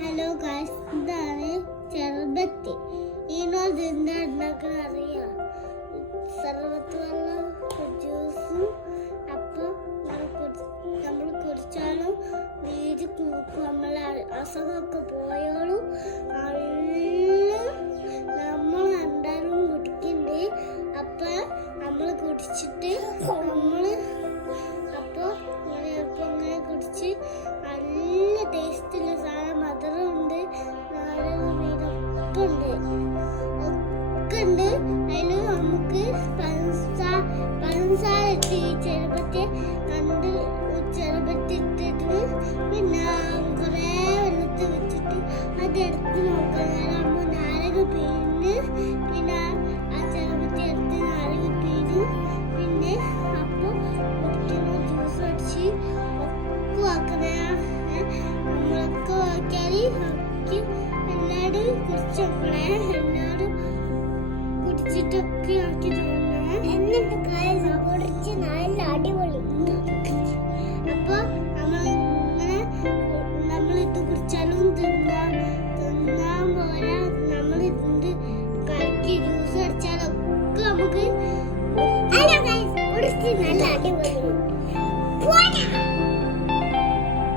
Hello guys, ഇതാണ് ചെറുബത്തി. ഇതിനോട് ഉണ്ടാക്കാൻ അറിയാം. സർവത്ത് വെള്ളം ജ്യൂസും അപ്പം നമ്മൾ കുടിച്ചാലും വീട് നോക്കും. നമ്മളെ അസുഖമൊക്കെ പോയോളും നമ്മൾ എന്തായാലും കുടിക്കണ്ടേ. അപ്പം നമ്മൾ കുടിച്ചിട്ട് ഇങ്ങനെ കുടിച്ച് നല്ല ടേസ്റ്റുള്ള സാധനം, മധുരമുണ്ട്, ഒക്കെ ഉണ്ട്. അതിൽ നമുക്ക് പഞ്ചസാര ഇട്ട് ഈ ചെറുപ്പത്തി ഇട്ടിട്ട് പിന്നെ കുറേ വെള്ളത്തിൽ വെച്ചിട്ട് അതെടുത്ത് നോക്കാം. അമ്മ നാരക പിഴിഞ്ഞ് പിന്നെ ആ ചെറുപ്പത്തി എടുത്ത് നാരക പിഴിഞ്ഞു പിന്നെ അപ്പോൾ കുടിക്കുന്ന ജ്യൂസ് അടിച്ച് ഒക്കെ ആക്കണേ. നമ്മളൊക്കെ ആക്കിയാൽ എല്ലാവരും കുടിച്ചോക്കണേ. എല്ലാവരും കുടിച്ചിട്ടൊക്കെ ആക്കി തോന്നണേ. എന്നിട്ട് കുടിച്ച് നല്ല അടിപൊളി. അപ്പോൾ